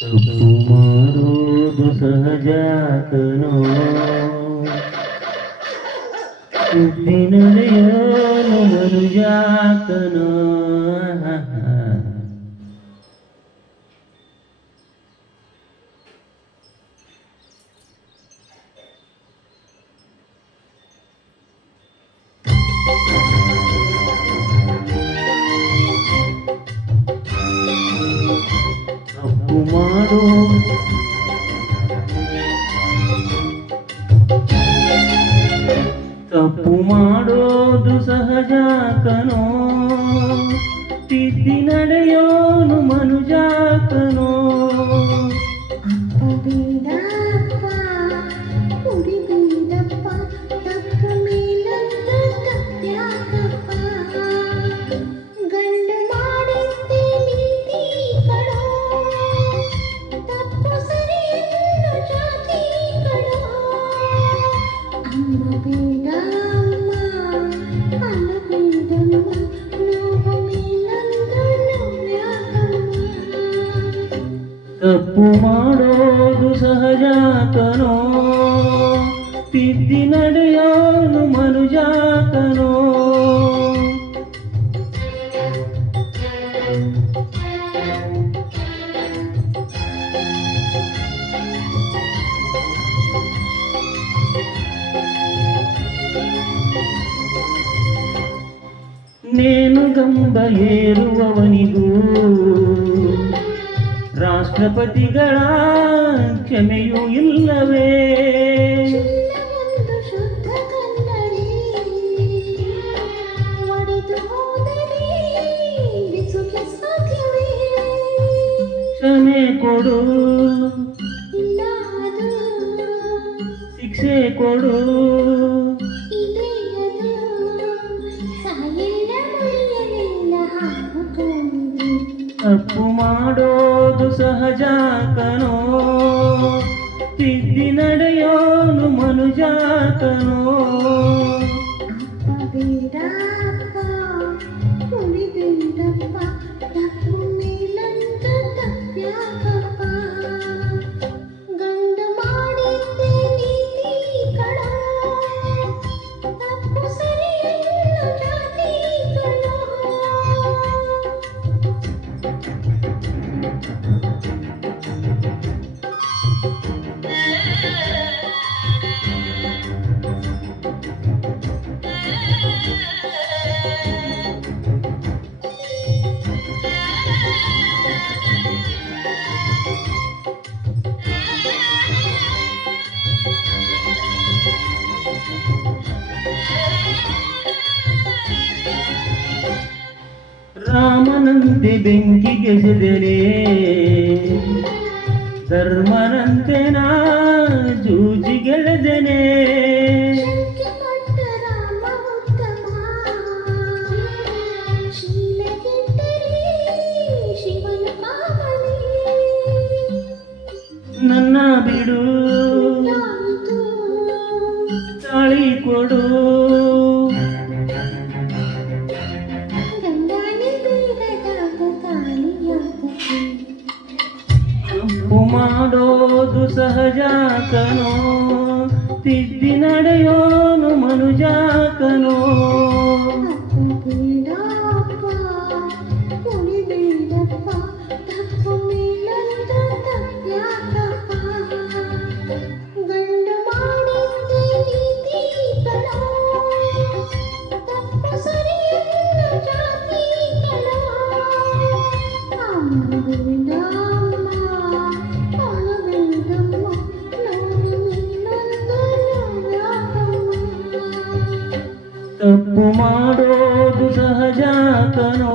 ತಪ್ಪು ಮಾಡೋದು ಸಹಜಾತನೋ ಬುದ್ಧಿ ನಡೆಯೋನು ಮನುಜಾತನೋ ತಪ್ಪು ಮಾಡೋ ತಪ್ಪು ಮಾಡೋದು ಸಹಜ ಕಣೋ ತಿದ್ದಿ ನಡೆಯೋನು ಮನುಜಾತನೋ ತಪ್ಪು ಮಾಡೋದು ಸಹಜ ಕಣೋ ತಿದ್ದಿ ನಡೆಯೋನು ಮನುಜಾತನೋ ನೇನು ಗಂಬ ಏರುವವನಿಗೂ ರಾಷ್ಟ್ರಪತಿಗಳ ಕ್ಷಮೆಯೂ ಇಲ್ಲವೇ ಕ್ಷಮೆ ಕೊಡು ಶಿಕ್ಷೆ ಕೊಡು ತಪ್ಪು ಮಾಡೋದು ಸಹಜ ಕಣೋ ತಿದ್ದಿ ನಡೆಯೋನು ಮನುಜಾತನೋ ರಾಮನಂತೆ ಬೆಂಕಿಗೆ ಸೆದೆರೆ ಧರ್ಮನಂತೆ ನಾ ಜೂಜಿಗೆಳೆದೆನೆ ನನ್ನ ಬಿಡು ತಾಳಿ ಕೊಡು ತಪ್ಪು ಮಾಡೋದು ಸಹಜ ಕಣೋ ತಿದ್ದಿ ನಡೆಯೋನು ಮನುಜಾತನೋ ತಪ್ಪು ಮಾಡೋದು ಸಹಜ ಕಣೋ